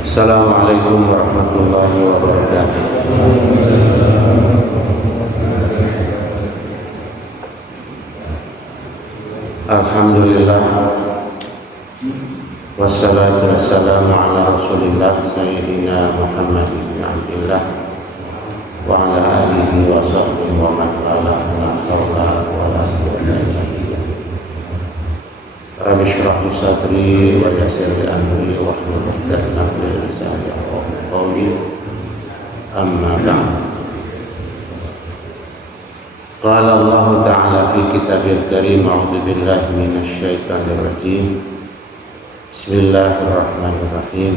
Assalamualaikum warahmatullahi wabarakatuh. Alhamdulillah, wassalatu wassalamu ala rasulillah sayyidina Muhammad ibn Abdillah wa ala alihi wa sahbihi wa man wala la hawla wa la quwwata illa billah. Rabbi shrah li sadri wa yassir li amri wa hlul 'uqdatam min lisani yafqahu qawli. Amma ba'd. Qala Allah Ta'ala fi kitabil karim, a'udzu billahi minasy syaithanir rajim. Bismillahirrahmanirrahim.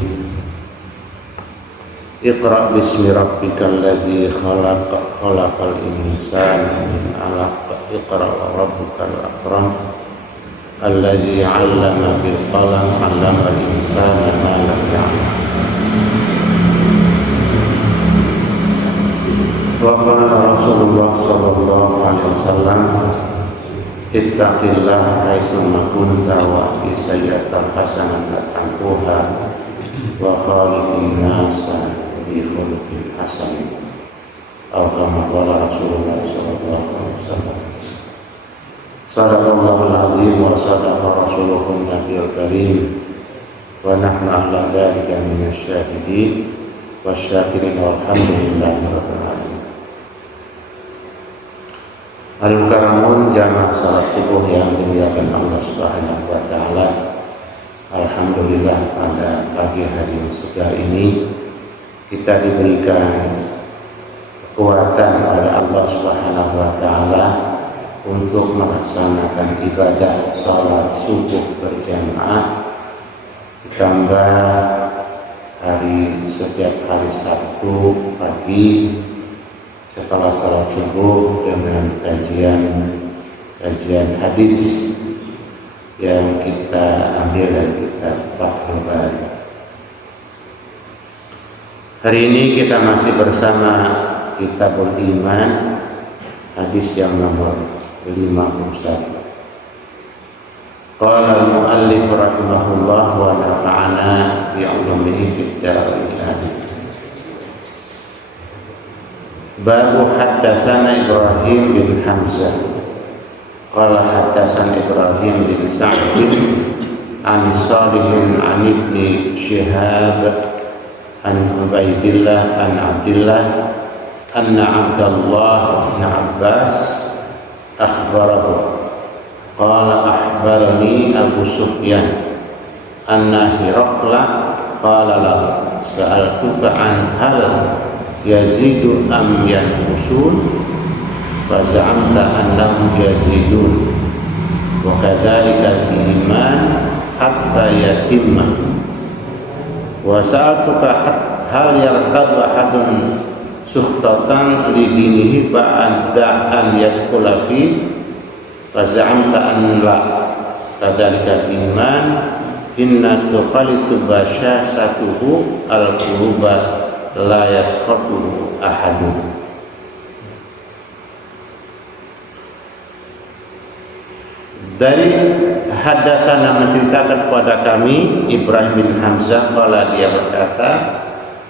Iqra bismi rabbikal ladzi khalaq, khalaqal insana min 'alaq. Iqra wa rabbukal akram alladzi 'allama bil qalam, 'allamal insana ma lam ya'lam. Wa qala Rasulullah sallallahu alaihi wasallam, ittaqillah haitsu ma kunta wa ati sayyi'atan hasanatan tamhuha wa khaliqin nasa bi khuluqin hasan. Atau kama qala Rasulullah sallallahu alaihi wasallam. Sadaqallahul azim wa sadaqa rasuluhun nabiyul karim wa nahnu ala dzalika minasy syahidin wasyakirin walhamdulillahi rabbil alamin. Al-Karamun jamaah salat subuh yang dimuliakan Allah Subhanahu wa taala. Alhamdulillah, pada pagi hari yang segar ini kita diberikan kekuatan oleh Allah Subhanahu wa taala untuk melaksanakan ibadah salat subuh berjamaah, ditambah setiap hari Sabtu pagi setelah salat subuh dengan kajian hadis yang kita ambil dari kitab Fathul Bari. Hari ini kita masih bersama Kitabul Iman, hadis yang nomor 51. Qala al-muallif rahimahullah wa nafa'ana bi 'ulumihi fid dharain amin. Babu haddatsana Ibrahim bin Hamzah qala haddatsana Ibrahim bin Sa'd an Salihin an Ibni Syihab an Ubaidillah an Abdillah anna Abdullah bin Abbas akhbarahu qala akhbarani Abu Sufyan anna Hiraqla qala lahu sa'altuka an hal yazidu am yanqusun fa za'amta annahum yazidun wa kadzalika al-iman hatta yatimma wa sa'altuka hal yarqadu ahadun sukhtatan li dinihi ba'da an yadkhula fi fa za'amta an la kadzalika al-iman inna tukhalitu basyasatuhu al-quluba la yasqatu ahadun. Dari hadasana menceritakan kepada kami Ibrahim bin Hamzah, qala dia berkata,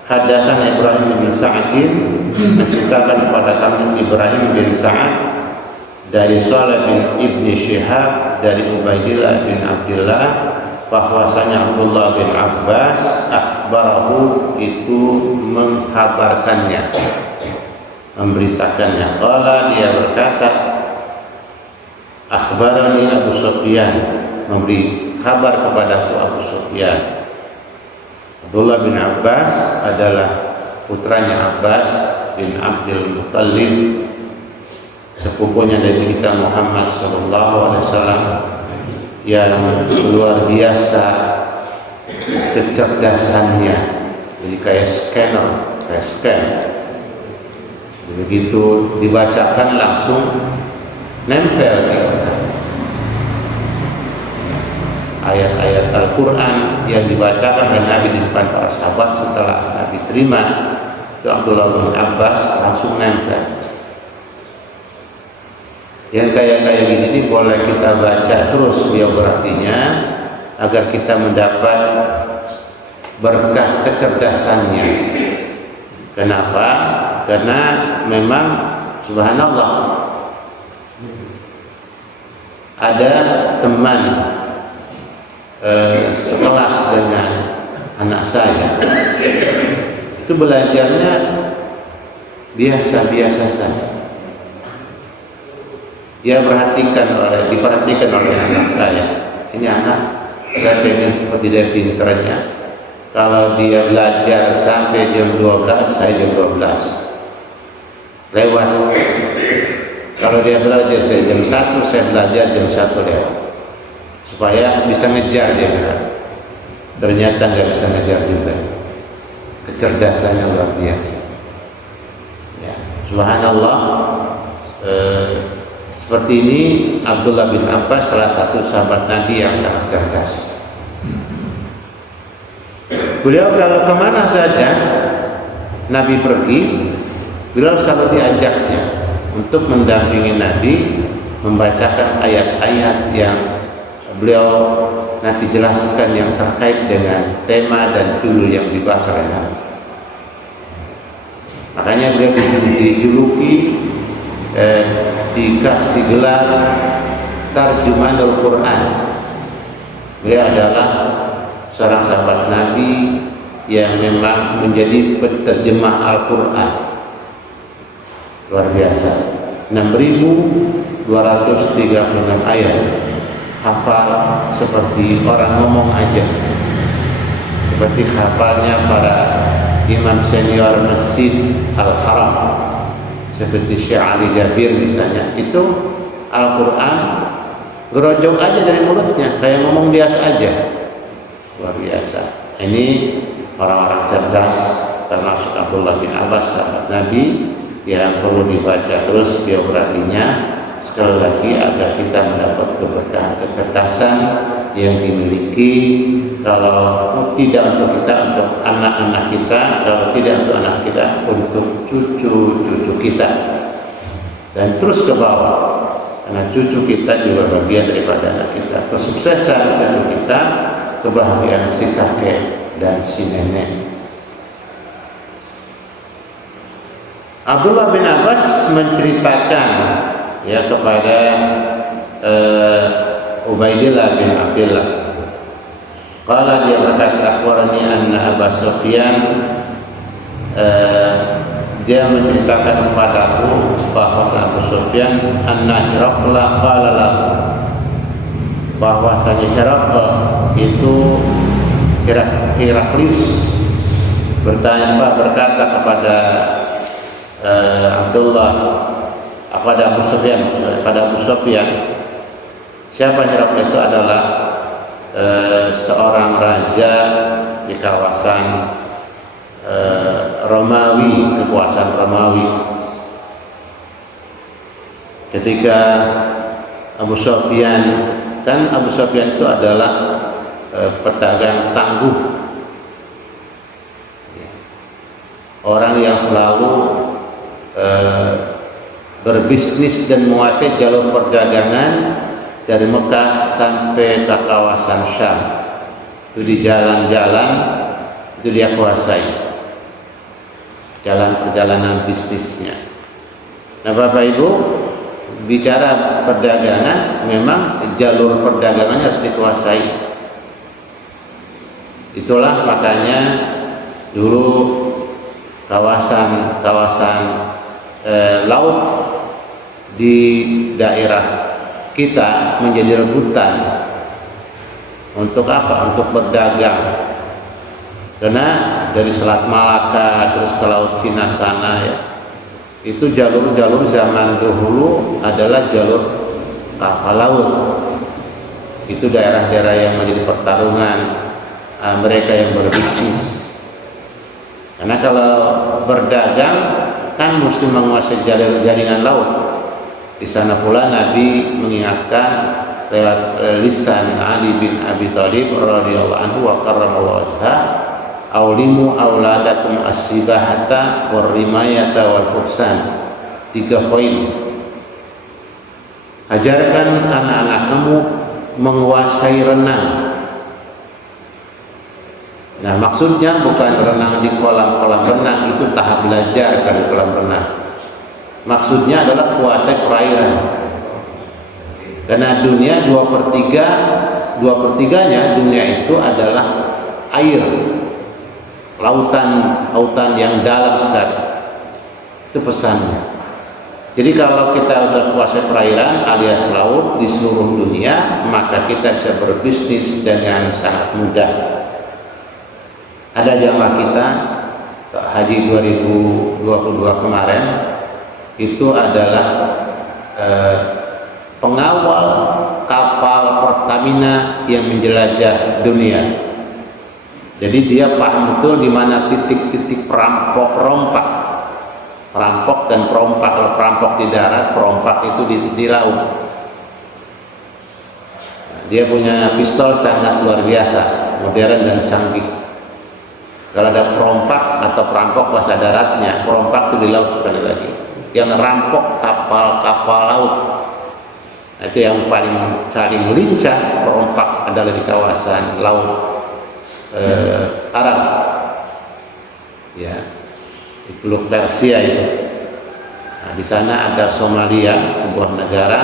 hadasana Ibrahim bin Sa'd menceritakan kepada kami Ibrahim bin Sa'd dari Salih bin Ibni Syihab dari Ubaidillah bin Abdillah bahwasanya Abdullah bin Abbas akhbarahu itu menghabarkannya, memberitakannya. Qala dia berkata, akhbarani Abu Sufyan, memberi kabar kepadaku Abu Sufyan. Abdullah bin Abbas adalah putranya Abbas bin Abdul Muttalib, sepupunya dari kita Muhammad sallallahu alaihi wasallam, yang luar biasa kecerdasannya, jadi kayak scan. Begitu dibacakan langsung nempel ayat-ayat Al-Quran yang dibacakan oleh Nabi di depan para sahabat. Setelah Nabi terima ke Abdullah bin Abbas, langsung nempel. Yang kayak gini boleh kita baca terus biografinya, agar kita mendapat berkah kecerdasannya. Kenapa? Karena memang subhanallah ada teman sekelas dengan anak saya, itu belajarnya biasa-biasa saja. Diperhatikan oleh anak saya. Ini anak saya pengen seperti dia pinternya. Kalau dia belajar sampai jam 12, saya jam 12 lewat. Kalau dia belajar saya jam 1, saya belajar jam 1 lewat, supaya bisa ngejar dia kan. Ternyata nggak bisa ngejar juga. Kecerdasannya luar biasa. Ya, subhanallah. Seperti ini Abdullah bin Abbas, salah satu sahabat Nabi yang sangat cerdas. Beliau kalau kemana saja Nabi pergi, beliau selalu diajaknya untuk mendampingi Nabi, membacakan ayat-ayat yang beliau nanti jelaskan yang terkait dengan tema dan judul yang dibahas oleh Nabi. Makanya beliau dijuluki, dikasih gelar Tarjumanul Quran. Beliau adalah seorang sahabat Nabi yang memang menjadi penterjemah Al-Quran. Luar biasa. 6.236 ayat, hafal seperti orang ngomong aja, seperti hafalnya para imam senior Masjid Al-Haram, seperti Syekh Ali Jabir misalnya. Itu Al-Quran gerojok aja dari mulutnya, kayak ngomong biasa aja. Luar biasa. Ini orang-orang cerdas, termasuk Abdullah bin Abbas, sahabat Nabi, yang perlu dibaca terus biografinya sekali lagi agar kita mendapat keberkahan kecerdasan yang dimiliki. Kalau tidak untuk kita, untuk anak-anak kita; kalau tidak untuk anak kita, untuk cucu-cucu kita, dan terus ke bawah, karena cucu kita juga bagian daripada anak kita. Kesuksesan cucu kita, kebahagiaan si kakek dan si nenek. Abdullah bin Abbas menceritakan ya kepada Ubaidillah bin Abdullah. Qala, dia berkata, akhbarani anna Abu Sufyan, dia menceritakan kepadaku bahwa Abu Sufyan anna Hiraqla qala lahu, bahwasanya Hiraqla itu Heraklius berkata kepada Abdullah, pada Abu Sufyan, siapa Heraklius? Itu adalah seorang raja di kawasan Romawi, kekuasaan Romawi. Ketika Abu Sufyan, kan Abu Sufyan itu adalah pedagang tangguh, orang yang selalu berbisnis dan menguasai jalur perdagangan dari Mekah sampai ke kawasan Syam. Itu di jalan-jalan itu dia kuasai, jalan perjalanan bisnisnya. Nah, Bapak Ibu, bicara perdagangan, memang jalur perdagangannya harus dikuasai. Itulah makanya dulu kawasan laut di daerah kita menjadi rebutan. Untuk apa? Untuk berdagang. Karena dari Selat Malaka terus ke Laut Cina sana ya, itu jalur-jalur zaman dahulu adalah jalur kapal laut. Itu daerah-daerah yang menjadi pertarungan mereka yang berbisnis. Karena kalau berdagang kan mesti menguasai jaringan laut. Di sana pula Nabi mengingatkan lewat lisan Ali bin Abi Thalib radhiyallahu anhu, wa karramallahu wajhah, aulimu auladakum as-sibahata war-rimayata wal-hursan. 3 poin. Ajarkan anak-anak kamu menguasai renang, Nah, maksudnya bukan renang di kolam-kolam renang, itu tahap belajar dari kolam renang. Maksudnya adalah kuasai perairan. Karena dunia 2/3-nya dunia itu adalah air, lautan yang dalam sekali. Itu pesannya. Jadi kalau kita sudah kuasai perairan alias laut di seluruh dunia, maka kita bisa berbisnis dengan sangat mudah. Ada jamaah kita haji 2022 kemarin itu adalah pengawal kapal Pertamina yang menjelajah dunia. Jadi dia paham betul di mana titik-titik perampok dan perompak. Kalau perampok di darat, perompak itu di laut. Dia punya pistol sangat luar biasa, modern dan canggih. Kalau ada perompak atau perampok bahasa daratnya, perompak itu di laut sekali lagi. Yang rampok kapal laut. Itu yang paling lincah perompak adalah di kawasan laut Arab, ya, di Teluk Persia itu. Nah, di sana ada Somalia, sebuah negara,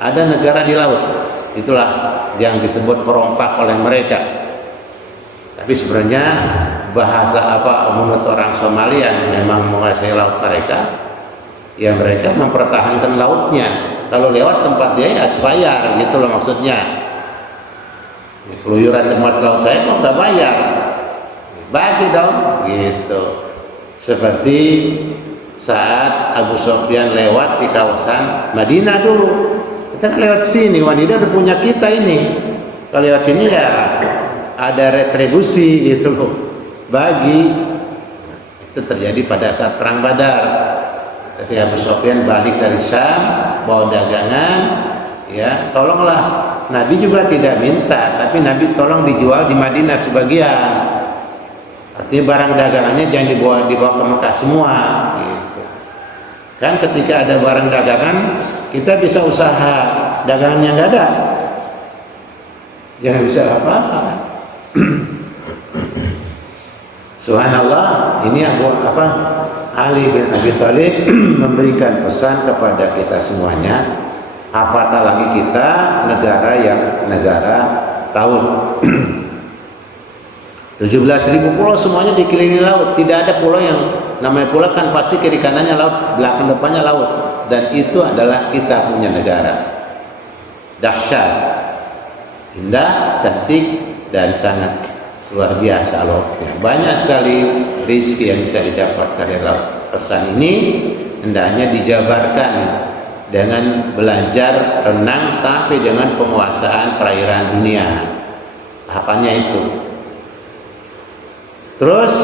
ada negara di laut. Itulah yang disebut perompak oleh mereka. Tapi sebenarnya bahasa menurut orang Somalia yang memang menguasai laut mereka, ya mereka mempertahankan lautnya. Kalau lewat tempat dia ya bayar, gitu loh maksudnya. Keluyuran tempat laut saya kok nggak bayar, bagi dong, gitu. Seperti saat Abu Sofyan lewat di kawasan Madinah dulu, kita kan lewat sini, Madinah udah punya kita ini. Kalau lewat sini ya ada retribusi, gitu loh, bagi. Itu terjadi pada saat perang Badar. Ketika Abu Sofyan balik dari Syam bawa dagangan, ya tolonglah. Nabi juga tidak minta, tapi Nabi tolong dijual di Madinah sebagian. Artinya barang dagangannya jangan dibawa ke Mekah semua, gitu. Kan ketika ada barang dagangan, kita bisa usaha, dagangannya nggak ada, jangan bisa apa-apa. Subhanallah, ini Ali bin Abi Thalib memberikan pesan kepada kita semuanya. Apatah lagi kita negara tahun 17.000 pulau semuanya dikelilingi laut. Tidak ada pulau yang namanya pulau kan pasti kiri kanannya laut, belakang depannya laut. Dan itu adalah kita punya negara. Dahsyat, indah, cantik, dan sangat luar biasa lautnya. Banyak sekali rezeki yang bisa didapatkan dari laut. Pesan ini hendaknya dijabarkan dengan belajar renang sampai dengan penguasaan perairan dunia. Tahapannya itu. Terus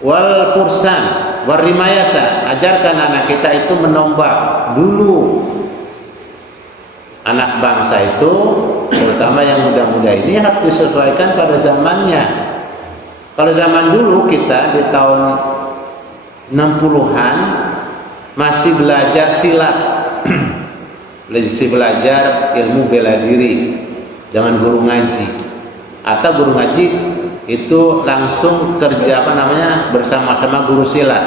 wal fursan war rimayata, ajarkan anak kita itu menombak dulu. Anak bangsa itu terutama yang muda-muda ini harus disesuaikan pada zamannya. Kalau zaman dulu kita di tahun 60-an masih belajar silat, masih belajar ilmu bela diri dengan guru ngaji, atau guru ngaji itu langsung kerja bersama-sama guru silat,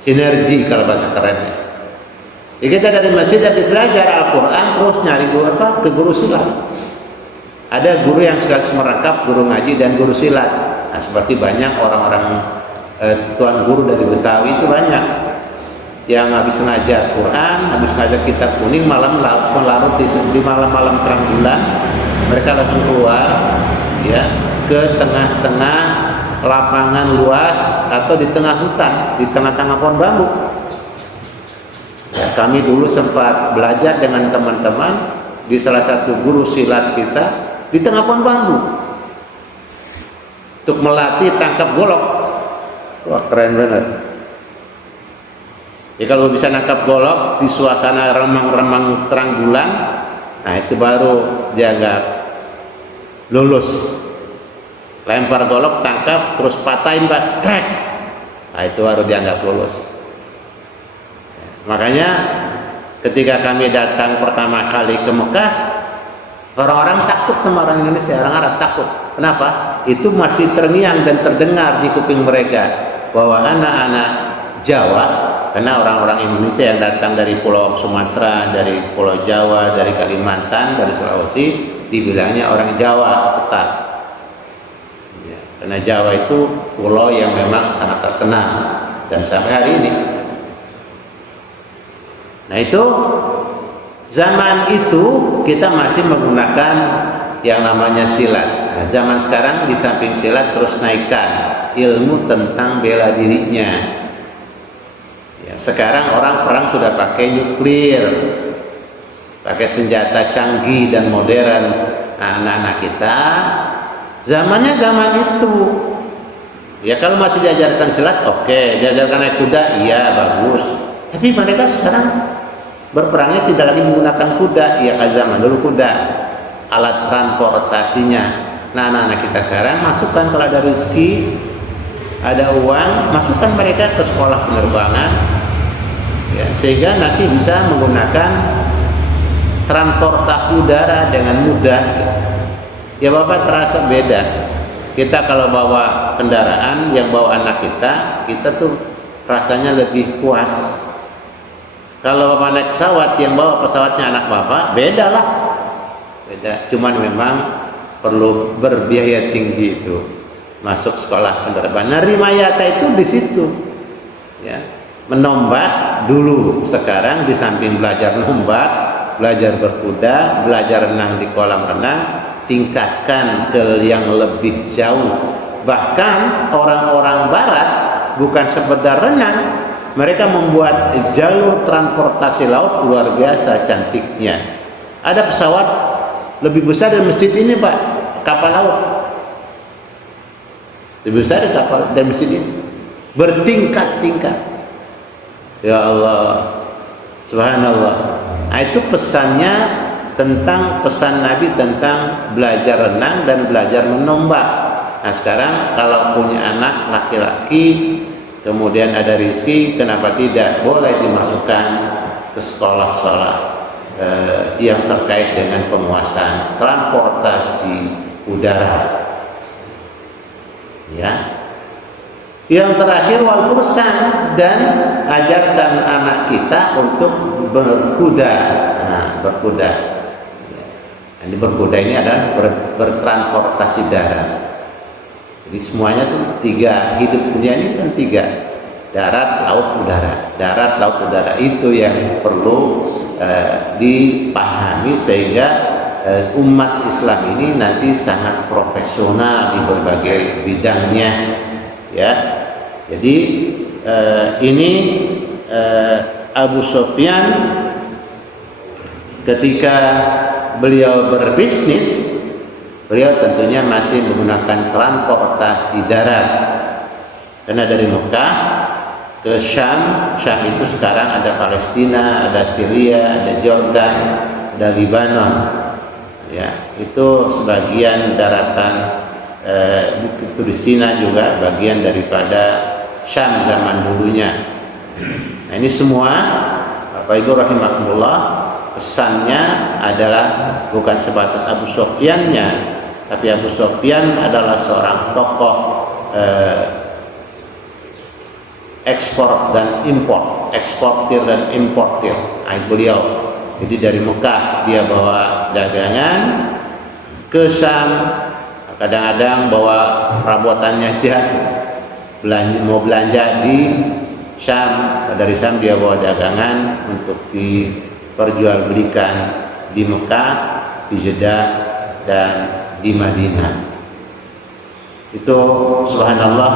sinergi kalau bahasa kerennya. Jadi kita dari masjid habis belajar Al-Quran terus nyari ke guru silat. Ada guru yang sekaligus merangkap guru ngaji dan guru silat. Nah, seperti banyak orang-orang tuan guru dari Betawi itu banyak yang habis ngajar Quran, habis ngajar kitab kuning, malam melarut di malam-malam terang bulan, mereka langsung keluar, ya, ke tengah-tengah lapangan luas atau di tengah hutan, di tengah-tengah pohon bambu. Ya, kami dulu sempat belajar dengan teman-teman di salah satu guru silat kita di tengah pohon bambu untuk melatih tangkap golok. Wah, keren banget. Ya, kalau bisa nangkap golok di suasana remang-remang terang bulan, nah itu baru dianggap lulus. Lempar golok, tangkap, terus patahin, Pak, trek. Nah itu baru dianggap lulus. Makanya ketika kami datang pertama kali ke Mekah, Orang-orang takut sama orang Indonesia, orang Arab takut. Kenapa? Itu masih terngiang dan terdengar di kuping mereka bahwa anak-anak Jawa, karena orang-orang Indonesia yang datang dari Pulau Sumatera, dari Pulau Jawa, dari Kalimantan, dari Sulawesi, dibilangnya orang Jawa tetap. Ya, karena Jawa itu pulau yang memang sangat terkenal dan sampai hari ini. Nah itu zaman itu kita masih menggunakan yang namanya silat. Nah, zaman sekarang di samping silat terus naikkan ilmu tentang bela dirinya. Ya, sekarang orang perang sudah pakai nuklir, pakai senjata canggih dan modern. Nah, anak-anak kita zamannya zaman itu. Ya kalau masih diajarkan silat, oke. Diajarkan naik kuda, iya bagus. Tapi mereka sekarang berperangnya tidak lagi menggunakan kuda, ya zaman dulu kuda, alat transportasinya. Nah, anak-anak kita sekarang masukkan kalau ada rezeki, ada uang, masukkan mereka ke sekolah penerbangan, ya, sehingga nanti bisa menggunakan transportasi udara dengan mudah. Ya Bapak terasa beda. Kita kalau bawa kendaraan yang bawa anak kita tuh rasanya lebih puas. Kalau Bapak naik pesawat, yang bawa pesawatnya anak Bapak, beda lah. Beda, cuman memang perlu berbiaya tinggi itu. Masuk sekolah penerbangan. Nah, rimayata itu di situ. Ya. Menombak dulu, sekarang di samping belajar nombak, belajar berkuda, belajar renang di kolam renang, tingkatkan ke yang lebih jauh. Bahkan orang-orang barat bukan sekedar renang, mereka membuat jalur transportasi laut luar biasa cantiknya. Ada pesawat lebih besar dari masjid ini Pak, kapal laut. Lebih besar dari kapal dan masjid ini. Bertingkat-tingkat. Ya Allah, subhanallah. Nah, itu pesannya tentang pesan Nabi tentang belajar renang dan belajar menombak. Nah sekarang kalau punya anak laki-laki, kemudian ada rezeki, kenapa tidak? Boleh dimasukkan ke sekolah-sekolah yang terkait dengan penguasaan transportasi udara. Ya. Yang terakhir wal fursan, dan ajarkan anak kita untuk berkuda. Nah, berkuda. Ini berkuda ini adalah bertransportasi darat. Jadi semuanya tuh tiga, hidup dunia ini kan tiga, darat, laut, udara. Darat, laut, udara itu yang perlu dipahami sehingga umat Islam ini nanti sangat profesional di berbagai bidangnya, ya. Jadi ini Abu Sufyan ketika beliau berbisnis, beliau tentunya masih menggunakan transportasi darat. Karena dari Mekah ke Syam, Syam itu sekarang ada Palestina, ada Syria, ada Jordan, ada Lebanon. Ya, itu sebagian daratan Turisina juga bagian daripada Syam zaman dulunya. Nah, ini semua Bapak Ibu rahimakumullah, pesannya adalah bukan sebatas Abu Sufyannya, tapi Abu Sufyan adalah seorang tokoh ekspor dan impor, eksportir dan importir. Beliau jadi dari Mekah dia bawa dagangan ke Syam, kadang-kadang bawa perabotannya aja, mau belanja di Syam, dari Syam dia bawa dagangan untuk diperjualbelikan di Mekah, di Jeddah, dan di Madinah. Itu subhanallah.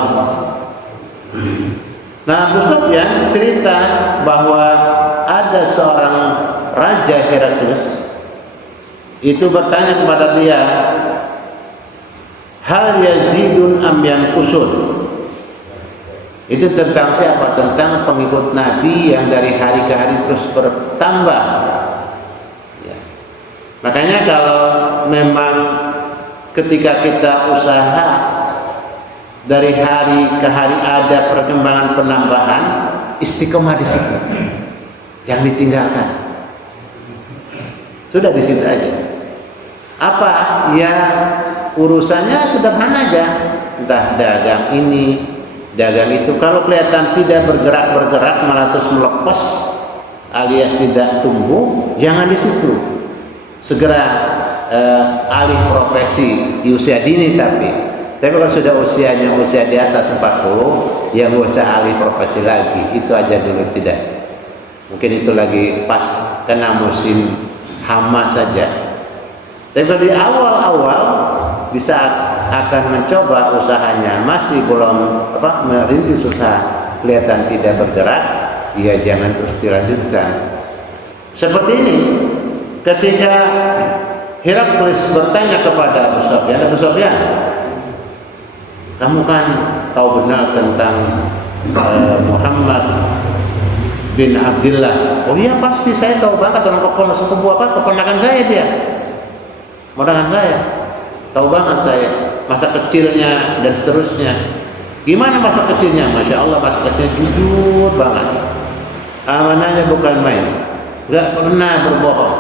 Nah, Abu Sufyan cerita bahwa ada seorang Raja Heraklius itu bertanya kepada dia, hal yazidun am yanqusun. Itu tentang siapa? Tentang pengikut Nabi yang dari hari ke hari terus bertambah. Ya. Makanya kalau memang ketika kita usaha dari hari ke hari ada perkembangan penambahan, istiqomah di situ, jangan ditinggalkan. Sudah di situ aja. Apa? Ya urusannya sederhana aja. Entah dagang ini, dagang itu. Kalau kelihatan tidak bergerak malah terus melepas alias tidak tumbuh, jangan di situ. Segera alih profesi di usia dini. Tapi kalau sudah usia di atas 40, ya nggak usah alih profesi lagi. Itu aja dulu tidak. Mungkin itu lagi pas kena musim hama saja. Tapi kalau di awal-awal bisa akan mencoba usahanya masih belum merintis usaha, kelihatan tidak bergerak, ya jangan terus dilanjutkan. Seperti ini ketika Heraklius bertanya kepada Abu Sufyan, kamu kan tahu benar tentang Muhammad bin Abdullah. Oh iya pasti, saya tahu banget orang keponakan saya dia. Keponakan saya. Tahu banget saya masa kecilnya dan seterusnya. Gimana masa kecilnya? Masya Allah, masa kecilnya jujur banget. Amanahnya bukan main. Gak pernah berbohong.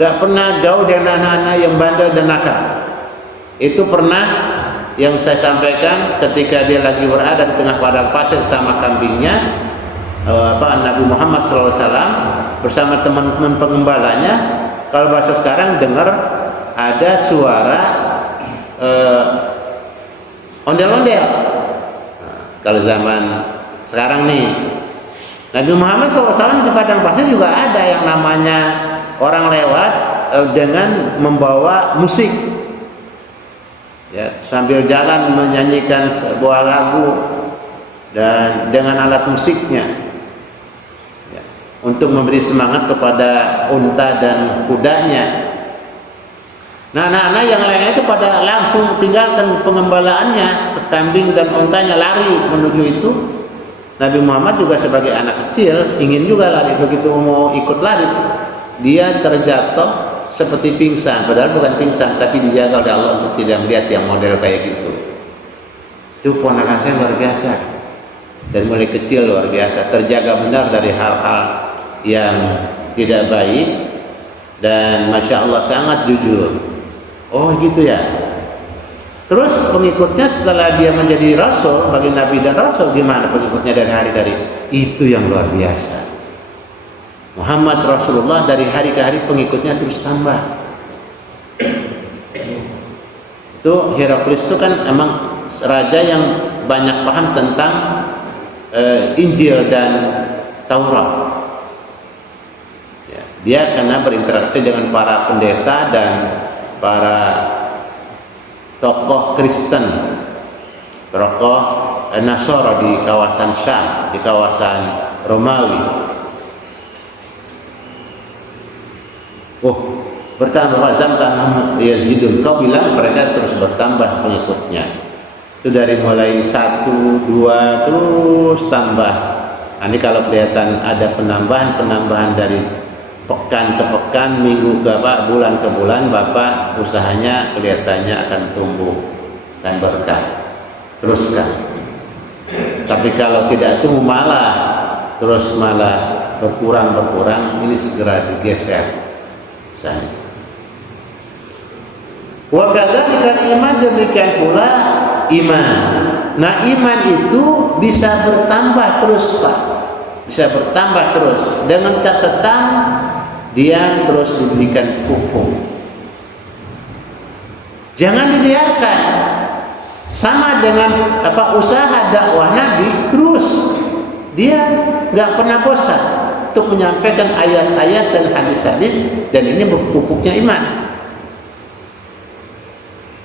Gak pernah gaul dengan anak-anak yang bandel dan nakal. Itu pernah yang saya sampaikan ketika dia lagi berada di tengah padang pasir sama kambingnya, Nabi Muhammad SAW bersama teman-teman pengembalanya. Kalau bahasa sekarang dengar ada suara ondel-ondel. Kalau zaman sekarang nih, Nabi Muhammad SAW di padang pasir juga ada yang namanya orang lewat dengan membawa musik, ya, sambil jalan menyanyikan sebuah lagu dan dengan alat musiknya, ya, untuk memberi semangat kepada unta dan kudanya. Nah, anak-anak yang lainnya itu pada langsung tinggalkan pengembalaannya, kambing dan untanya lari menuju itu. Nabi Muhammad juga sebagai anak kecil ingin juga lari. Begitu mau ikut lari, dia terjatuh seperti pingsan, padahal bukan pingsan, tapi dijaga oleh Allah untuk tidak melihat yang model kayak gitu. Itu ponakan saya luar biasa, dari mulai kecil luar biasa, terjaga benar dari hal-hal yang tidak baik, dan Masya Allah sangat jujur. Oh gitu ya. Terus pengikutnya setelah dia menjadi Rasul, bagi Nabi dan Rasul, gimana pengikutnya dari hari-hari? Itu yang luar biasa. Muhammad Rasulullah dari hari ke hari pengikutnya terus tambah. Itu Heraklius itu kan emang raja yang banyak paham tentang Injil dan Taurat. Ya, dia karena berinteraksi dengan para pendeta dan para tokoh Kristen, tokoh Nasara di kawasan Syam, di kawasan Romawi. Oh, bertambah zaman Yazidun. Kau bilang mereka terus bertambah pengikutnya. Itu dari mulai 1, 2 terus tambah. Nanti kalau kelihatan ada penambahan dari pekan ke pekan, minggu ke bulan ke bulan, Bapak usahanya kelihatannya akan tumbuh dan berkah. Teruskan. Tapi kalau tidak tumbuh malah berkurang, ini segera digeser. Wa kadzalika iman, demikian pula iman. Nah, iman itu bisa bertambah terus, Pak. Bisa bertambah terus dengan catatan dia terus diberikan hukum. Jangan dibiarkan. Sama dengan usaha dakwah Nabi, terus dia nggak pernah bosan untuk menyampaikan ayat-ayat dan hadis-hadis, dan ini pupuknya iman.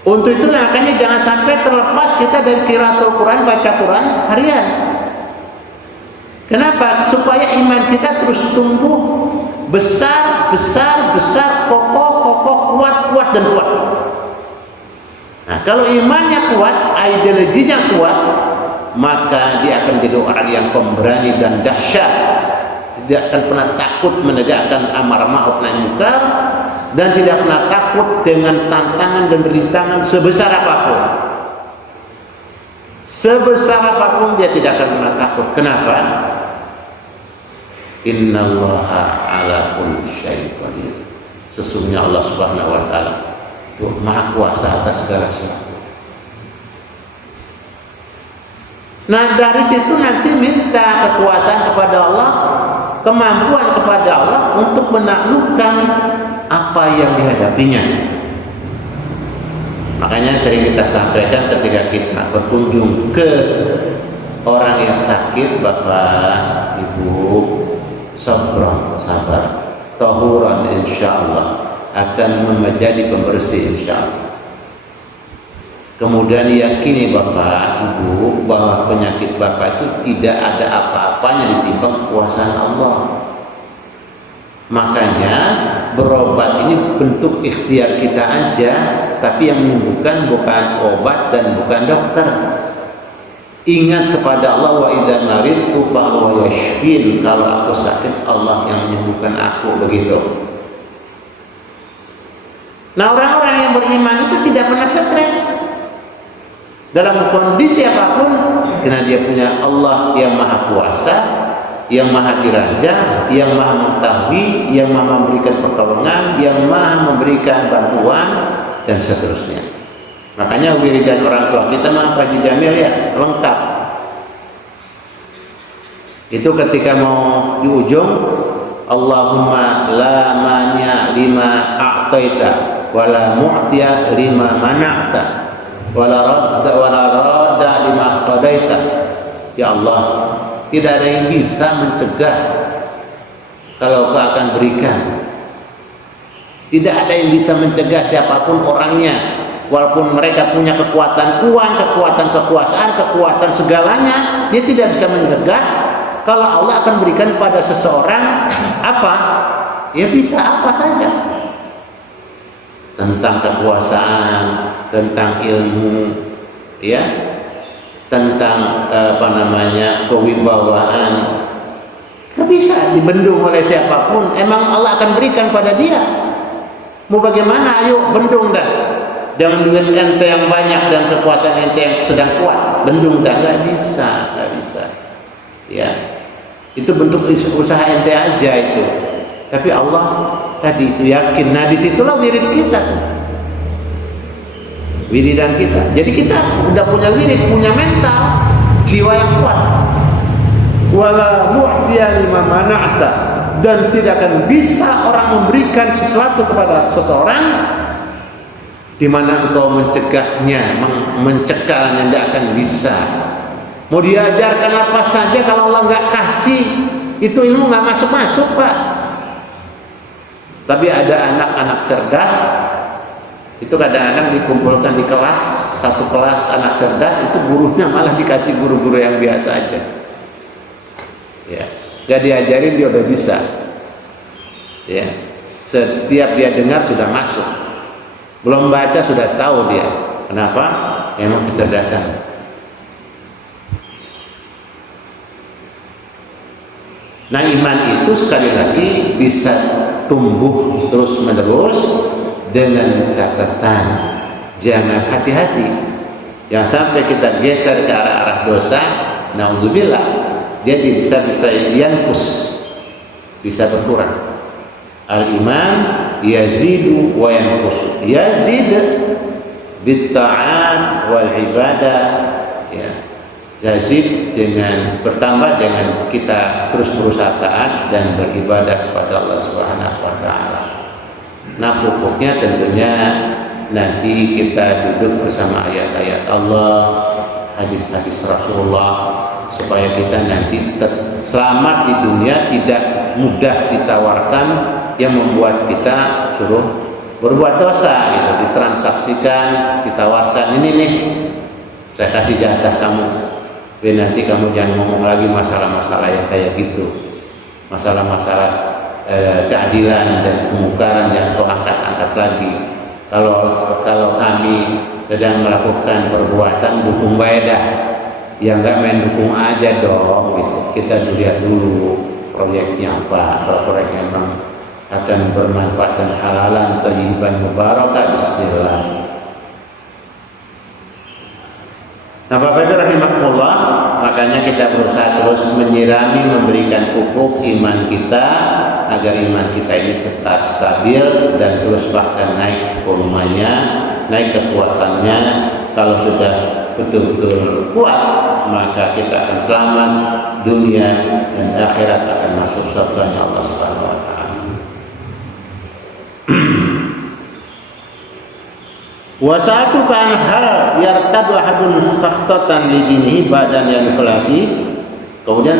Untuk itulah makanya jangan sampai terlepas kita dari qiraatul Quran, baca Quran harian. Kenapa? Supaya iman kita terus tumbuh besar, kokoh, kuat dan kuat. Nah, kalau imannya kuat, ideologinya kuat, maka dia akan jadi orang yang pemberani dan dahsyat. Tidak akan pernah takut menegakkan amar ma'ruf nahi munkar, dan tidak pernah takut dengan tantangan dan rintangan sebesar apapun. Sebesar apapun dia tidak akan pernah takut. Kenapa? Innallaha ala kulli syai'in qadir. Sesungguhnya Allah Subhanahu wa taala Maha kuasa atas segala sesuatu. Nah dari situ nanti minta kekuasaan kepada Allah, kemampuan kepada Allah untuk menaklukkan apa yang dihadapinya. Makanya sering kita sampaikan ketika kita berkunjung ke orang yang sakit, Bapak, Ibu, sabar, tahuran insyaallah akan menjadi pembersih insyaallah. Kemudian yakini Bapak, Ibu bahwa penyakit Bapak itu tidak ada apa-apanya ditimbang kekuasaan Allah. Makanya berobat ini bentuk ikhtiar kita aja, tapi yang menyembuhkan bukan obat dan bukan dokter. Ingat kepada Allah, wa idza maridtu fa huwa yashfin, kalau aku sakit Allah yang menyembuhkan aku, begitu. Nah, orang-orang yang beriman itu tidak pernah stres dalam kondisi apapun, karena dia punya Allah yang maha kuasa, yang maha diraja, yang maha mengetahui, yang maha memberikan pertolongan, yang maha memberikan bantuan, dan seterusnya. Makanya wiridan orang tua kita mah Pak Haji Jamil ya lengkap. Itu ketika mau di ujung, Allahumma la mania lima a'taita wa la mu'tiya lima mana'ta wa la radda lima qadaita. Ya Allah, tidak ada yang bisa mencegah kalau Kau akan berikan. Tidak ada yang bisa mencegah siapapun orangnya, walaupun mereka punya kekuatan uang, kekuatan kekuasaan, kekuatan segalanya, dia tidak bisa mencegah kalau Allah akan berikan pada seseorang apa? Ya bisa apa saja. Tentang kekuasaan, tentang ilmu, ya, tentang kewibawaan, nggak bisa dibendung oleh siapapun. Emang Allah akan berikan pada dia. Mau bagaimana? Ayo bendung dah. Jangan dengan ente yang banyak dan kekuasaan ente yang sedang kuat, bendung dah. Nggak bisa. Ya, itu bentuk usaha ente aja itu. Tapi Allah tadi itu yakin. Nah disitulah wirid kita, wiridan kita. Jadi kita udah punya wirid, punya mental, jiwa yang kuat. Wala mu'tiya lima mana'ta, dan tidak akan bisa orang memberikan sesuatu kepada seseorang di mana engkau mencegahnya, mencegahnya, tidak akan bisa. Mau diajarkan apa saja kalau Allah nggak kasih, itu ilmu nggak masuk Pak. Tapi ada anak-anak cerdas, itu kadang-kadang dikumpulkan di kelas, satu kelas anak cerdas, itu gurunya malah dikasih guru-guru yang biasa aja. Ya, gak diajarin dia udah bisa. Ya, setiap dia dengar sudah masuk. Belum baca sudah tahu dia. Kenapa? Memang kecerdasan. Nah iman itu sekali lagi bisa tumbuh terus menerus dengan catatan jangan hati-hati, jangan sampai kita geser ke arah dosa. Nauzubillah, dia bisa yankus, bisa berkurang. Al-iman yazidu wa yankus, yazid bit-ta'at wal ibadah, ya, yazid dengan bertambah dengan kita terus berusaha taat dan beribadah kepada Allah Subhanahu wa taala. Nah, pokoknya tentunya nanti kita duduk bersama ayat-ayat Allah, hadis-hadis Rasulullah, supaya kita nanti selamat di dunia, tidak mudah ditawarkan yang membuat kita suruh berbuat dosa gitu, ditransaksikan, ditawarkan, ini nih saya kasih jatah kamu, nanti kamu jangan ngomong lagi masalah-masalah yang kayak gitu, masalah-masalah keadilan dan kemungkaran yang kau angkat-angkat lagi. Kalau kami sedang melakukan perbuatan, dukung baedah, ya enggak main dukung aja dong gitu. Kita lihat dulu proyeknya apa, kalau proyeknya memang akan bermanfaat dan halalan thayyiban mubarakah, bismillah. Nah Bapak Ibu rahimakumullah, makanya kita berusaha terus menyirami, memberikan pupuk iman kita agar iman kita ini tetap stabil dan terus bahkan naik volumenya, naik kekuatannya. Kalau sudah betul-betul kuat, maka kita akan selamat dunia dan akhirat, akan masuk surganya Allah Subhanahu wa taala. Wa satu kan hal yartadu ahadun sakhtatan li dinihi badan yang kelaki. Kemudian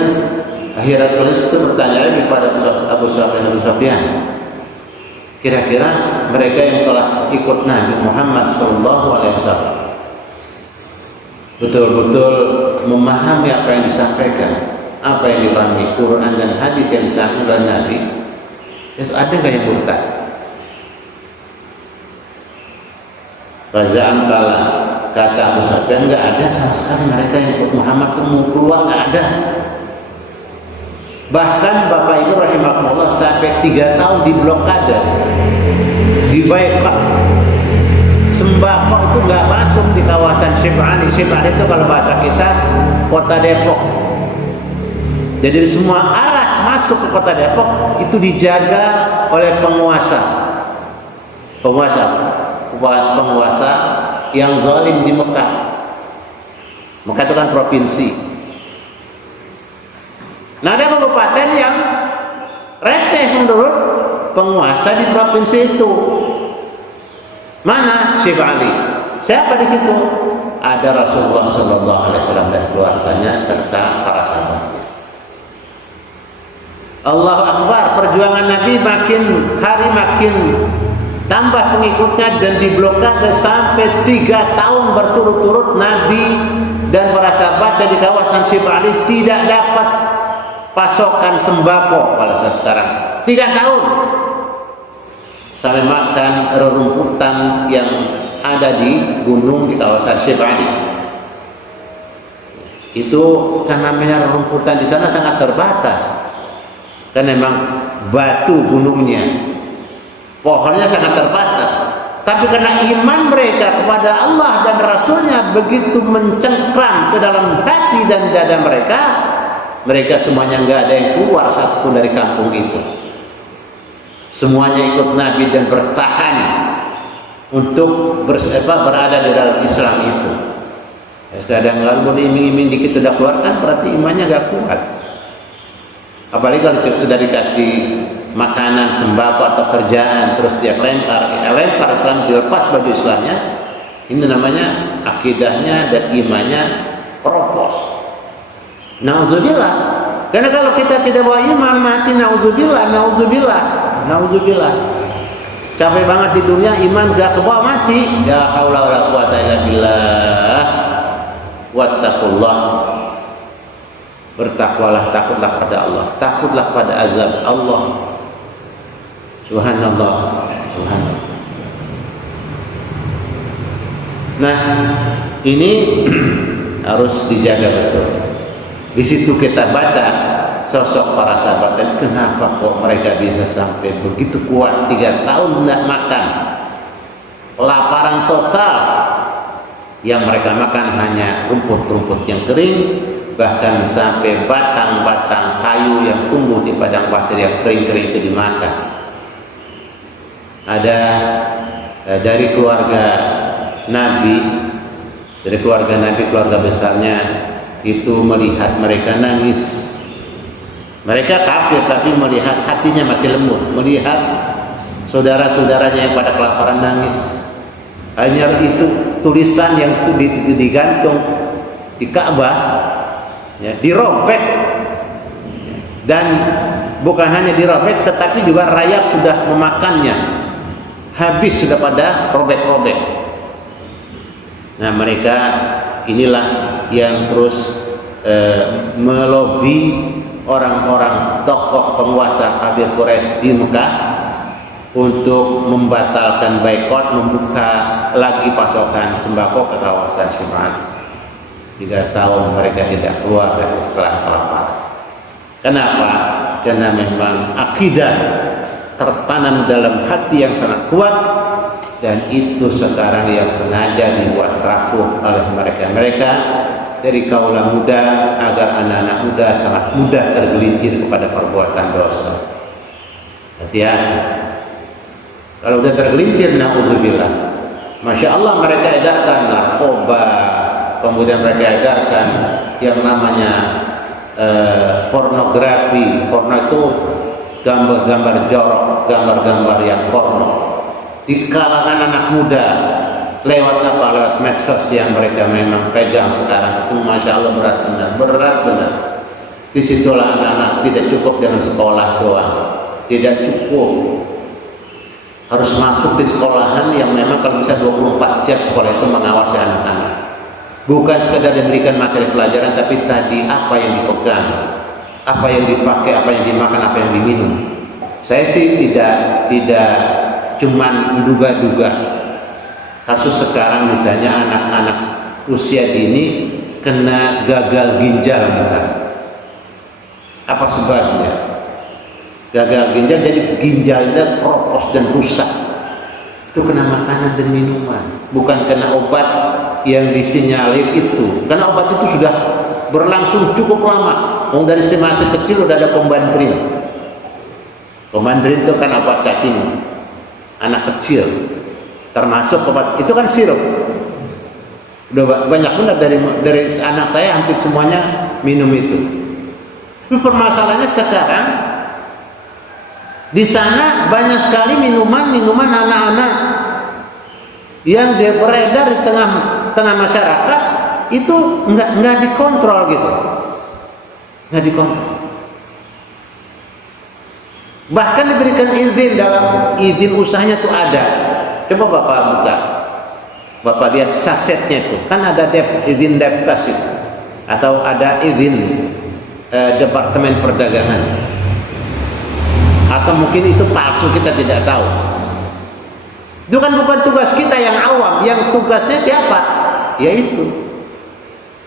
Heraklius itu bertanya lagi kepada Abu Sufyan, kira-kira mereka yang telah ikut Nabi Muhammad SAW betul-betul memahami apa yang disampaikan, apa yang dipahami Quran dan hadis yang disampaikan oleh Nabi, itu ada nggak yang murtad? Faza'am kala, kata Abu Sufyan, nggak ada sama sekali mereka yang ikut Muhammad itu mau keluar, nggak ada. Bahkan Bapak Ibu rahimahullah sampai 3 tahun di blokade, di boykot. Sembako itu nggak masuk di kawasan Syib'ani. Syib'ani itu kalau bahasa kita kota Depok. Jadi semua arah masuk ke kota Depok itu dijaga oleh penguasa yang zalim di Mekah. Mekah itu kan provinsi. Nah, ada kabupaten yang reseh menurut penguasa di provinsi itu. Mana? Syib'ani. Siapa di situ? Ada Rasulullah SAW dan keluarganya serta para sahabatnya. Allahu Akbar, perjuangan Nabi makin hari makin tambah pengikutnya dan diblokade sampai 3 tahun berturut-turut. Nabi dan para sahabat di kawasan Syib'ani tidak dapat pasokan sembako pada saat sekarang. 3 tahun sampai makan rerumputan yang ada di gunung di kawasan Syib'ani. Itu kan namanya rerumputan di sana sangat terbatas, kan memang batu gunungnya, pohonnya sangat terbatas. Tapi karena iman mereka kepada Allah dan Rasulnya begitu mencengkram ke dalam hati dan dada mereka, mereka semuanya nggak ada yang keluar satupun dari kampung itu. Semuanya ikut Nabi dan bertahan untuk berada di dalam Islam itu. Kadang kalau diiming-iming dikit sudah keluarkan, berarti imannya nggak kuat. Apalagi kalau sudah dikasih makanan, sembako atau kerjaan, terus dia lempar Islam, dilepas baju Islamnya, ini namanya akidahnya dan imannya keropos. Naudzubillah. Karena kalau kita tidak bawa iman, mati naudzubillah. Capek banget di dunia, iman gak kebawa, mati. Ya haula wala quwata illa billah. Wattaqullah. Bertakwalah, takutlah pada Allah, takutlah pada azab Allah. Subhanallah, subhanallah. Nah, ini harus dijaga betul. Di situ kita baca sosok para sahabat dan kenapa kok mereka bisa sampai begitu kuat 3 tahun tidak makan, kelaparan total. Yang mereka makan hanya rumput-rumput yang kering, bahkan sampai batang-batang kayu yang tumbuh di padang pasir yang kering-kering itu dimakan. Ada dari keluarga Nabi, keluarga besarnya itu melihat mereka nangis. Mereka kafir tapi melihat hatinya masih lembut, melihat saudara-saudaranya yang pada kelaparan nangis. Hanya itu tulisan yang digantung di Ka'bah, ya, dirobek, dan bukan hanya dirobek tetapi juga rayap sudah memakannya, habis sudah pada robek-robek. Nah, mereka inilah yang terus melobi orang-orang tokoh penguasa kafir Quraisy di Mekah untuk membatalkan boikot, membuka lagi pasokan sembako ke kawasan Syib'ani. 3 tahun mereka tidak keluar dari setelah kelaparan. Kenapa? Karena memang akidah tertanam dalam hati yang sangat kuat, dan itu sekarang yang sengaja dibuat rapuh oleh mereka dari kaula muda, agar anak-anak muda sangat mudah tergelincir kepada perbuatan dosa. Hati-hati. Kalau udah tergelincir, naudzubillah. Masya Allah, mereka edarkan narkoba, kemudian mereka edarkan yang namanya pornografi. Porno itu gambar-gambar jorok, gambar-gambar yang porno di kalangan anak muda. Lewat apa? Lewat medsos yang mereka memang pegang sekarang itu, Masya Allah, berat benar. Disitulah anak-anak tidak cukup dengan sekolah doang, tidak cukup, harus masuk di sekolahan yang memang kalau bisa 24 jam sekolah itu mengawasi anak-anak. Bukan sekedar diberikan materi pelajaran, tapi tadi apa yang dipegang, apa yang dipakai, apa yang dimakan, apa yang diminum. Saya sih tidak cuman menduga-duga. Kasus sekarang misalnya anak-anak usia dini kena gagal ginjal misalnya. Apa sebabnya? Gagal ginjal, jadi ginjalnya keropos dan rusak. Itu kena makanan dan minuman, bukan kena obat yang disinyalir itu. Karena obat itu sudah berlangsung cukup lama. Dari masih kecil udah ada Combandrin. Combandrin itu kan obat cacing anak kecil, termasuk obat itu kan sirup. Udah banyak benar dari anak saya hampir semuanya minum itu. Tapi permasalahannya sekarang di sana banyak sekali minuman anak-anak yang beredar di tengah masyarakat itu nggak dikontrol gitu, nggak dikontrol. Bahkan diberikan izin, dalam izin usahanya tuh ada. Coba Bapak buka, Bapak lihat sasetnya itu, kan ada izin Depkas itu, atau ada izin Departemen Perdagangan. Atau mungkin itu palsu, kita tidak tahu. Itu kan bukan tugas kita yang awam. Yang tugasnya siapa? Yaitu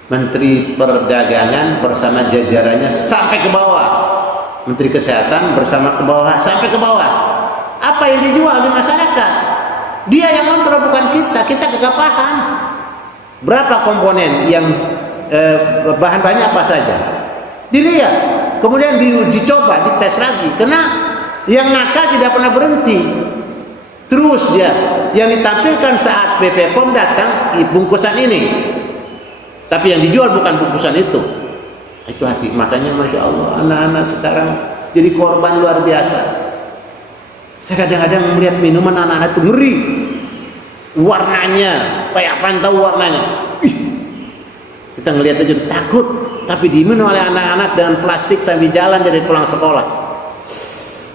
Menteri Perdagangan bersama jajarannya sampai ke bawah, Menteri Kesehatan bersama ke bawah sampai ke bawah. Apa yang dijual di masyarakat? Dia yang kontrol, bukan kita. Kita kagak paham berapa komponen yang bahan-bahannya apa saja. Dilihat, kemudian dicoba, dites lagi. Karena yang nakal tidak pernah berhenti. Terus dia yang ditampilkan saat BP POM datang bungkusan ini, tapi yang dijual bukan bungkusan itu. Itu hati. Makanya Masya Allah, anak-anak sekarang jadi korban luar biasa. Saya kadang-kadang melihat minuman anak-anak itu ngeri. Warnanya kayak apa, tahu warnanya. Kita ngelihat aja takut, tapi diminum oleh anak-anak dengan plastik sambil jalan dari pulang sekolah.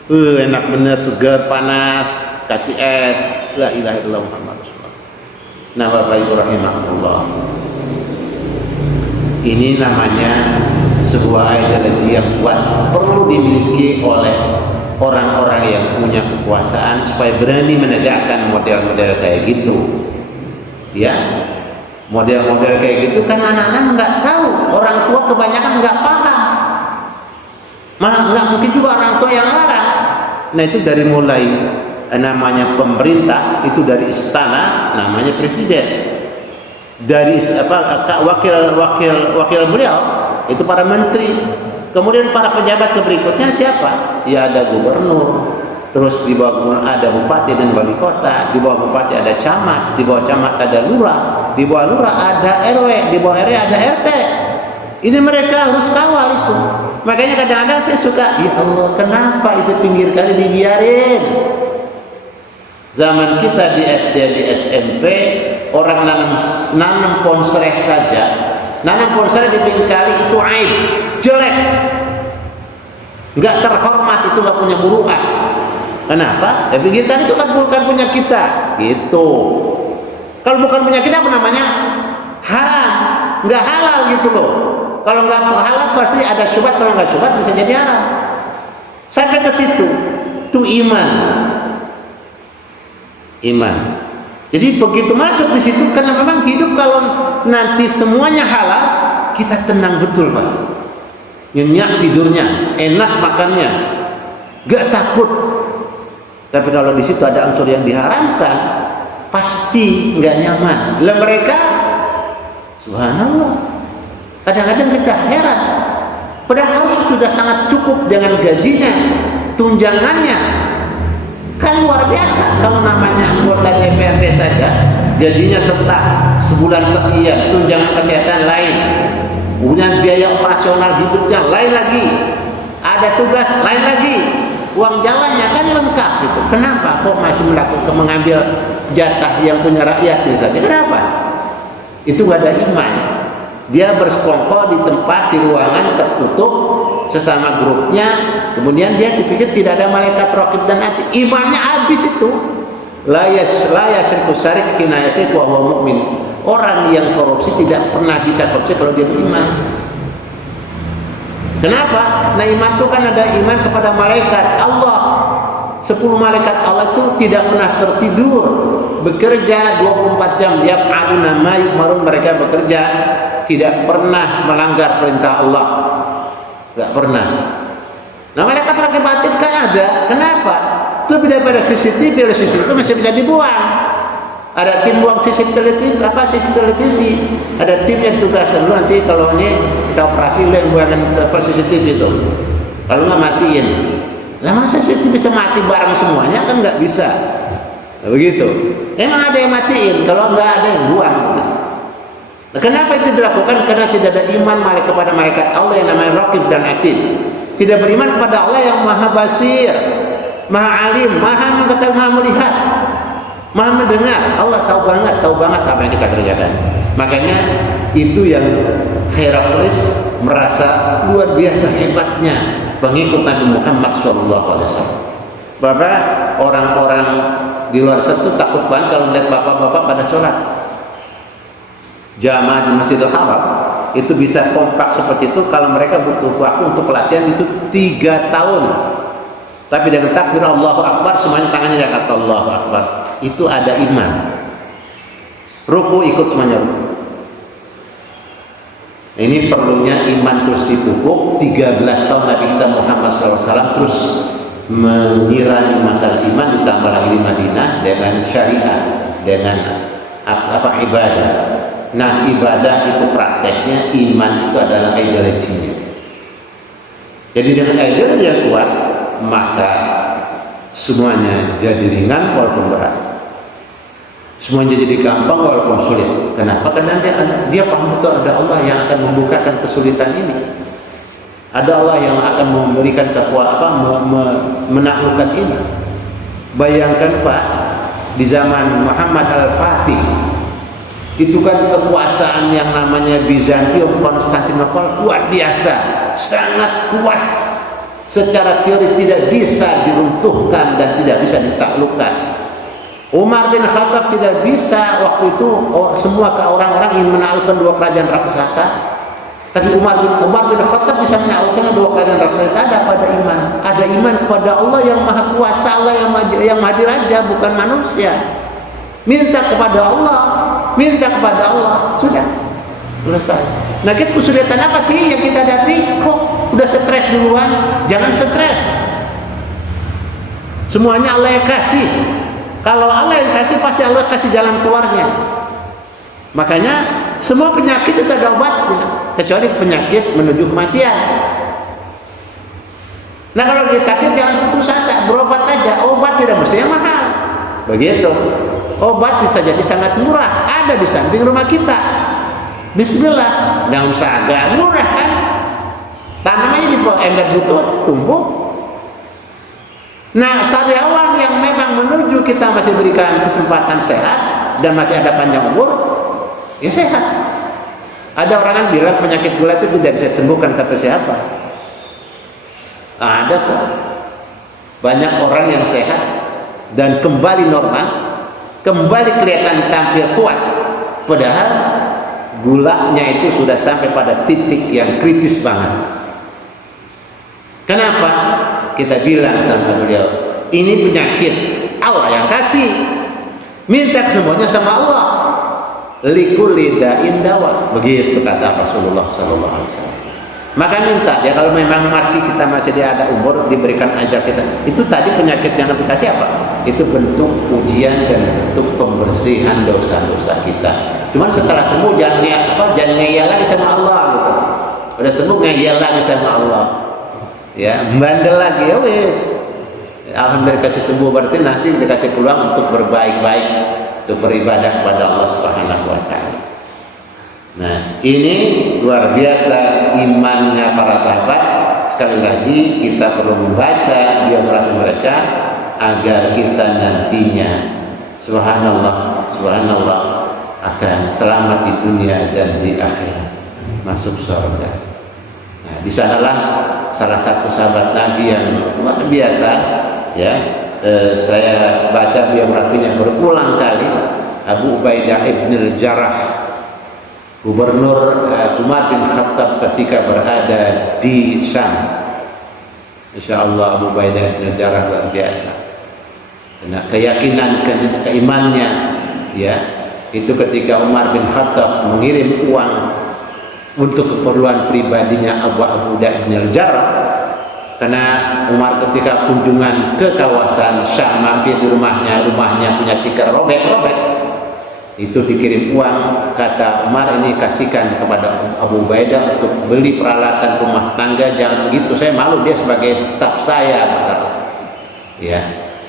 Enak bener, segar, panas, kasih es. La ilaha illallah Muhammad Rasulullah. Nah, Bapak Ibu rahimahullah, ini namanya sebuah ideologi yang kuat, perlu dimiliki oleh orang-orang yang punya kekuasaan supaya berani menegakkan model-model kayak gitu. Ya, model-model kayak gitu kan anak-anak nggak tahu, orang tua kebanyakan nggak paham, malah nggak mungkin juga orang tua yang larang. Nah, itu dari mulai namanya pemerintah, itu dari istana namanya presiden, dari wakil beliau itu para menteri, kemudian para pejabat berikutnya siapa? Ya ada gubernur, terus di bawah gubernur ada bupati dan wali kota, di bawah bupati ada camat, di bawah camat ada lurah, di bawah lurah ada RW, di bawah RW ada RT. Ini mereka harus kawal itu. Makanya kadang-kadang saya suka, ya Allah, kenapa itu pinggir kali dibiarin? Zaman kita di SD, di SMP, orang nanam pohon serai saja. Nanam pohon serai di pinggir kali itu aib, jelek, nggak terhormat, itu nggak punya muruah. Kenapa? Ya pinggir kali itu kan bukan punya kita, gitu. Kalau bukan punya kita, apa namanya? Haram, nggak halal gitu loh. Kalau nggak halal pasti ada syubhat, kalau nggak syubhat bisa jadi haram. Sampai ke situ, itu iman. Jadi begitu masuk di situ, karena memang hidup kalau nanti semuanya halal, kita tenang betul Pak. Nyenyak tidurnya, enak makannya, gak takut. Tapi kalau di situ ada unsur yang diharamkan, pasti nggak nyaman. Lah mereka, subhanallah, kadang-kadang kita heran. Padahal sudah sangat cukup dengan gajinya, tunjangannya, Kan luar biasa, kalau namanya anggota DPRD saja gajinya tetap sebulan sekian, tunjangan kesehatan lain, kemudian biaya operasional hidupnya lain lagi, ada tugas lain lagi, uang jalannya kan lengkap gitu. Kenapa kok masih melakukan mengambil jatah yang punya rakyat misalnya? Kenapa? Itu gak ada iman. Dia bersekongkol di tempat, di ruangan tertutup sesama grupnya, kemudian dia dipikir tidak ada malaikat raqib dan atid. Imannya habis itu. La yasriku syarik hina yasriku wa huwa mu'min. Orang yang korupsi tidak pernah bisa korupsi kalau dia beriman. Kenapa? Nah, iman itu kan ada iman kepada malaikat Allah. 10 malaikat Allah itu tidak pernah tertidur, bekerja 24 jam. Yaf'aluna ma yu'marun, mereka bekerja, tidak pernah melanggar perintah Allah. Enggak pernah. Nah, malaikat raqib atid kan ada. Kenapa? Lebih daripada CCTV, CCTV itu masih bisa dibuang. Ada tim buang CCTV, CCTV. Ada tim yang tugasnya dulu, nanti kalau ini kita operasi lu yang buangkan CCTV itu. Kalau nggak matiin. Lah masa CCTV bisa mati bareng semuanya? Kan nggak bisa. Nah, begitu. Emang ada yang matiin, kalau nggak ada yang buang. Nah, kenapa itu dilakukan? Karena tidak ada iman kepada malaikat Allah yang namanya Raqib dan Atid. Tidak beriman kepada Allah yang Maha Basir, Maha Alim, Maha mengetahui, Maha melihat, Maha mendengar. Allah tahu banget apa yang kita kerjakan. Makanya itu yang Herakles merasa luar biasa hebatnya pengikut Nabi Muhammad SAW. Bapak, orang-orang di luar sana itu takut banget kalau melihat bapak-bapak pada sholat. Jamaah di Masjidil Haram itu bisa kompak seperti itu kalau mereka butuh waktu untuk pelatihan itu 3 tahun. Tapi dengan takbir Allahu Akbar semuanya tangannya di atas Allahu Akbar. Itu ada iman. Ruku ikut semuanya ruku. Ini perlunya iman terus dipupuk. 13 tahun Nabi kita Muhammad SAW terus mengirangi masalah iman, ditambah lagi di Madinah dengan syariat, dengan ibadah. Nah, ibadah itu prakteknya, iman itu adalah ideologinya. Jadi dengan ideologi yang kuat, maka semuanya jadi ringan walaupun berat. Semuanya jadi gampang walaupun sulit. Kenapa? Karena dia paham betul ada Allah yang akan membukakan kesulitan ini. Ada Allah yang akan memberikan kekuatan, menaklukkan ini. Bayangkan Pak, di zaman Muhammad Al-Fatih itu kan kekuasaan yang namanya Bizantium, Konstantinopel luar biasa, sangat kuat. Secara teori tidak bisa diruntuhkan dan tidak bisa ditaklukkan. Umar bin Khattab tidak bisa waktu itu, semua orang-orang ingin menaklukkan 2 kerajaan raksasa. Tapi Umar bin Khattab bisa menaklukkan 2 kerajaan raksasa. Ada pada iman. Ada iman kepada Allah yang Maha Kuasa, Allah yang Maha Diraja, bukan manusia. Minta kepada Allah, sudah selesai. Nah, kesulitan apa sih yang kita hadapi? Kok udah stres duluan? Jangan stres. Semuanya Allah yang kasih. Kalau Allah yang kasih, pasti Allah kasih jalan keluarnya. Makanya semua penyakit itu ada obatnya, kecuali penyakit menuju kematian. Nah, kalau dia sakit jangan putus asa, berobat aja. Obat tidak mesti yang mahal. Begitu. Obat bisa jadi sangat murah, ada di samping rumah kita. Bismillah, nggak usah agak murah kan? Tanamannya di bawah ember butut, tumbuh. Nah, sariawan yang memang menuju kita masih berikan kesempatan sehat dan masih ada panjang umur, ya sehat. Ada orang yang bilang penyakit gula itu tidak bisa disembuhkan, kata siapa? Ada kok. Banyak orang yang sehat dan kembali normal, kembali kelihatan tampil kuat, padahal gulanya itu sudah sampai pada titik yang kritis banget. Kenapa? Kita bilang sama beliau, ini penyakit Allah yang kasih, minta semuanya sama Allah. Likulli da'in dawa, begitu kata Rasulullah SAW. Maka minta ya, kalau memang kita masih ada umur, diberikan ajar kita. Itu tadi penyakit yang dikasih apa? Itu bentuk ujian dan bentuk pembersihan dosa-dosa kita. Cuman setelah sembuh jangan ngeyel lagi sama Allah gitu. Udah sembuh ngeyel lagi sama Allah. Ya, bandel lagi ya wis. Alhamdulillah kasih sembuh, berarti nasi dikasih peluang untuk berbaik-baik, untuk beribadah kepada Allah Subhanahu wa taala. Nah, ini luar biasa imannya para sahabat. Sekali lagi kita perlu membaca biografi mereka agar kita nantinya subhanallah akan selamat di dunia dan di akhirat, masuk surga. Nah, di sanalah salah satu sahabat Nabi yang luar biasa, ya. Saya baca biografinya berulang kali, Abu Ubaidah ibn al-Jarrah, Gubernur Umar bin Khattab ketika berada di Syam. Insya Allah Abu Ubaidah bin Jarrah luar biasa. Karena keyakinan, keimannya, ya, itu ketika Umar bin Khattab mengirim uang untuk keperluan pribadinya Abu Ubaidah bin Jarrah, karena Umar ketika kunjungan ke kawasan Syam mampir di rumahnya punya tikar robek-robek. Itu dikirim uang, kata Umar, ini kasihkan kepada Abu Ubaidah untuk beli peralatan rumah tangga, jangan begitu, saya malu, dia sebagai staf saya, ya.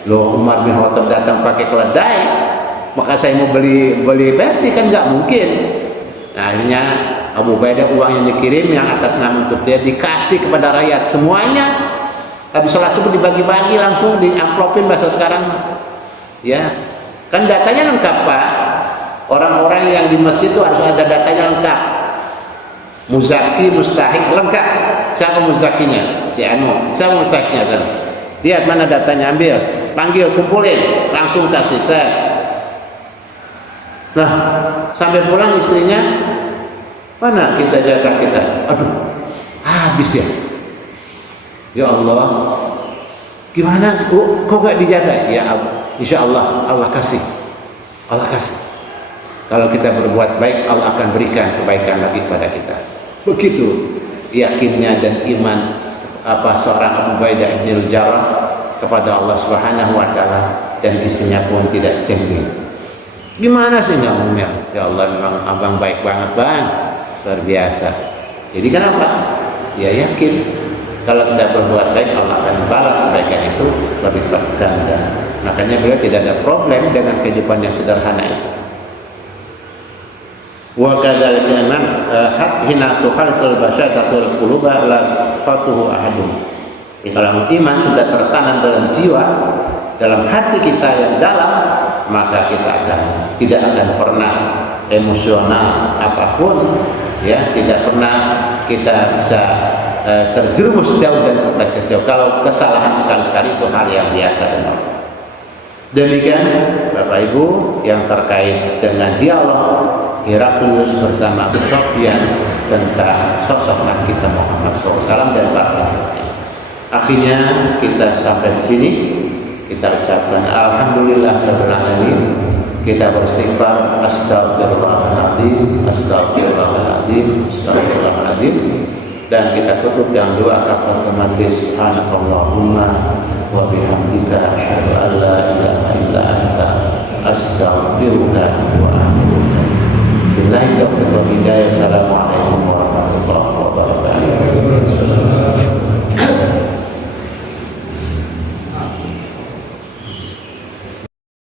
Loh, Umar bin Khattab datang pakai keledai, maka saya mau beli besi, kan nggak mungkin. Nah, akhirnya Abu Ubaidah uang yang dikirim yang atas nama untuk dia dikasih kepada rakyat semuanya. Habis sholat subuh dibagi-bagi, langsung diamplopin bahasa sekarang, ya. Kan datanya lengkap, Pak. Orang-orang yang di masjid itu harus ada datanya lengkap. Muzaki, mustahik, lengkap. Siapa muzakinya? Si Anu. Siapa mustahiknya kan? Lihat mana datanya, ambil, panggil, kumpulin, langsung kasih saya. Nah, sampai pulang istrinya, mana kita jaga kita? Aduh, habis ya. Ya Allah, gimana? Kok gak dijaga? Ya insya Allah, Allah kasih. Allah kasih. Kalau kita berbuat baik, Allah akan berikan kebaikan lagi kepada kita. Begitu yakinnya dan iman seorang Abu Ubaidah bin al-Jarrah kepada Allah Subhanahu wa taala, dan istrinya pun tidak cengeng. Gimana sih ngomongnya? Ya Allah, memang abang baik banget, Bang. Luar biasa. Jadi kenapa? Ya yakin kalau kita berbuat baik, Allah akan balas kebaikan itu berlipat ganda. Makanya beliau tidak ada problem dengan kehidupan yang sederhana itu. Wa kadzalika man hina tukhaltul basyatatul quluba la fatuhu ahadun. Kalau iman sudah tertanam dalam jiwa, dalam hati kita yang dalam, maka kita tidak akan pernah emosional apapun, ya, tidak pernah kita bisa terjerumus jauh dan terpleset jauh. Kalau kesalahan sekali-sekali itu hal yang biasa dan normal. Demikian Bapak Ibu yang terkait dengan dialog Heraklius bersama Abu Sufyan tentang sosok Nabi kita Muhammad SAW dan para pengikutnya. Akhirnya kita sampai di sini, kita ucapkan alhamdulillahirabbil alamin. Kita beristighfar, astagfirullahaladzim, astagfirullahaladzim, astagfirullahaladzim, dan kita tutup dengan doa kafaratul majlis. Subhanakallahumma wa bihamdika asyhadu an la ilaha illa anta astaghfiruka wa atubu ilaik. Billahi taufiq wal hidayah. Assalamualaikum.